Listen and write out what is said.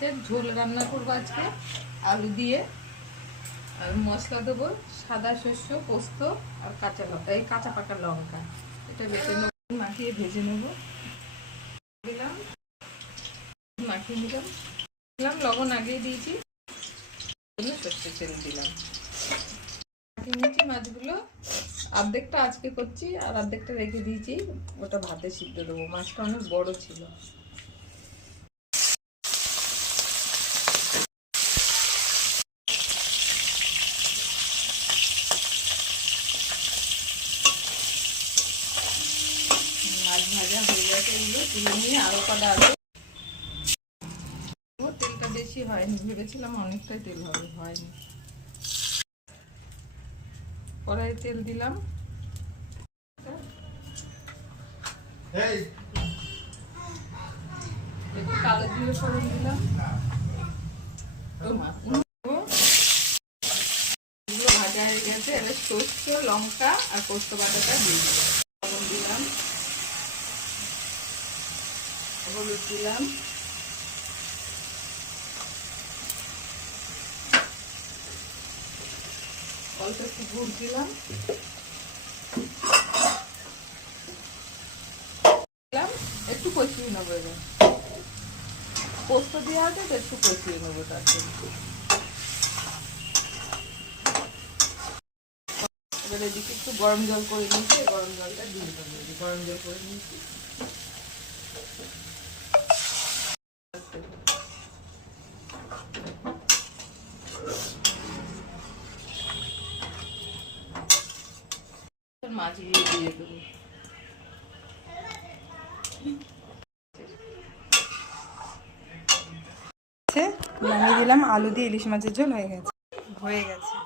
মাছের ঝোল রান্না করবো আজকে আলু দিয়ে। আর মশলা দেবো সাদা শস্য, পোস্ত আর কাঁচা লঙ্কা, এই কাঁচা পাকা লঙ্কা। এটা বেটে নেব, মাখিয়ে ভেজে নেব। দিলাম, মাখিয়ে নিলাম, লবণ আগেই দিয়েছি, সর্ষের তেল দিলাম। মাখিয়ে নিয়েছি মাছগুলো, অর্ধেকটা আজকে করছি আর অর্ধেকটা রেখে দিয়েছি, ওটা ভাতে সিদ্ধ দেবো। মাছটা অনেক বড় ছিল। মাছ ভাজা হয়ে গেছে, এগুলো তুলে নিয়ে আরো কটা আছে। তেলটা বেশি হয়নি, ভেবেছিলাম অনেকটাই তেল হবে, হয়নি। কড়াই তেল দিলাম, একটু কালো জিরে ফোড়ন দিলাম, এগুলো ভাজা হয়ে গেছে। এবার সর্ষে, লঙ্কা আর পোস্ত বাটাটা দিয়ে দিলাম, লবণ দিলাম, হলুদ দিলাম, অল্প একটু গুড় দিলাম, একটু কষিয়ে নেবো। এবার পোস্ত দেওয়া আছে তো একটু কষিয়ে নেবো। তারপরে এবার এদিকে একটু গরম জল করে নিয়েছি, গরম জলটা দিয়ে দেবো। গরম জল করে নিয়েছি, মাঝিয়ে দিয়ে দেবো। নামিয়ে দিলাম, আলু দিয়ে ইলিশ মাছের ঝোল হয়ে গেছে।